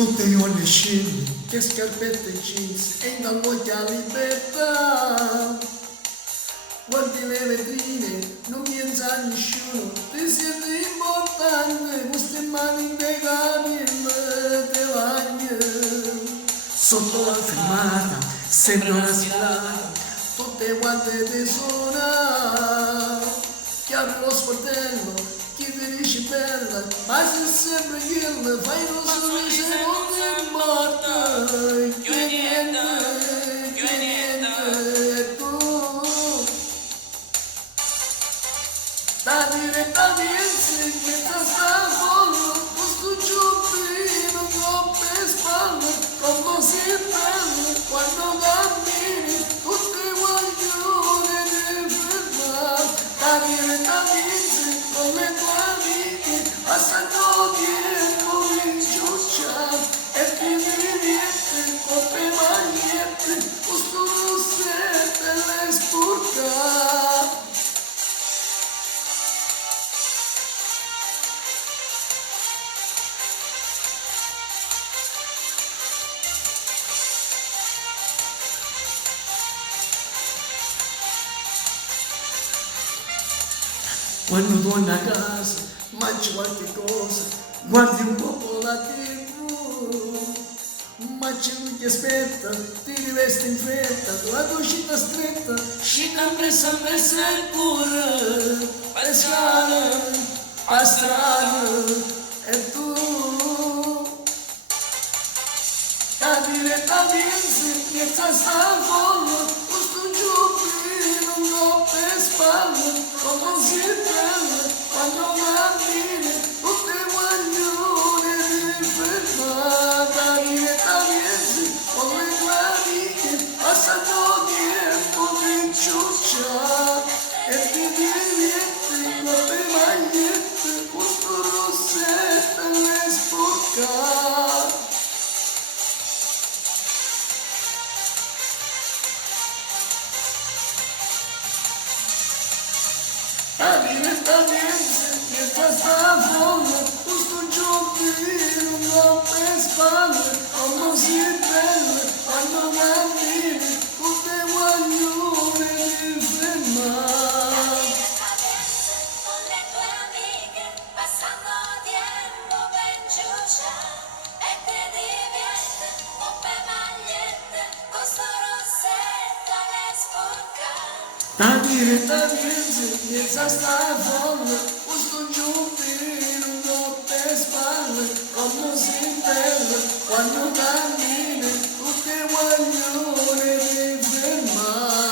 tutte ore scendi, che scarpette e jeans, e ingalluogli a libertà. Guardi le vetrine, non pensa a nessuno, ti siete importante, queste mani impeccabili te bagni. Sotto la fermata, sembra una sfilata, tutte quante te suona. Chiapri lo sportello, chi ti dice bella, ma sei sempre kill, fai lo sorriso e non ti importa. Più niente, e tu. Da diventati insieme, sta folle, questo giubbino troppe spalle, come si bella, quando cammini, tutti guaglione di fermare. Da diventati insieme, con le tue amiche, passano tempo in ciuccia, e ti diventi, coppe magliette, questo rossetto e le spurca. Quando torni a casa, mangi qualche cosa, guardi un po' la TV, ma c'è lui che aspetta, ti riveste in fretta, la tua uscita stretta, scina presa e pure, per scale, a strada, e tu, da direttamente, che sta folle, questo giubbino, non per spalle, come si bella, quando cammini, tutte guaglione di fermata, direttamente, con le tue amiche, passano tempo in ciuccia, e ti diverti con le magliette, questo rossetto e le sporca. Direttamente, che sta folle, questo giubbino non per spalle, come si bella, quando cammini, tutte guaglione di fermare. Con le tue amiche, passando tempo per ciucciare, e ti diverti, coppe magliette, con sto rossetto le sporcare. Da direttamente, che sta folle, questo giubbino non per spalle, come si bella, quando cammini, tutte guaglione di fermare.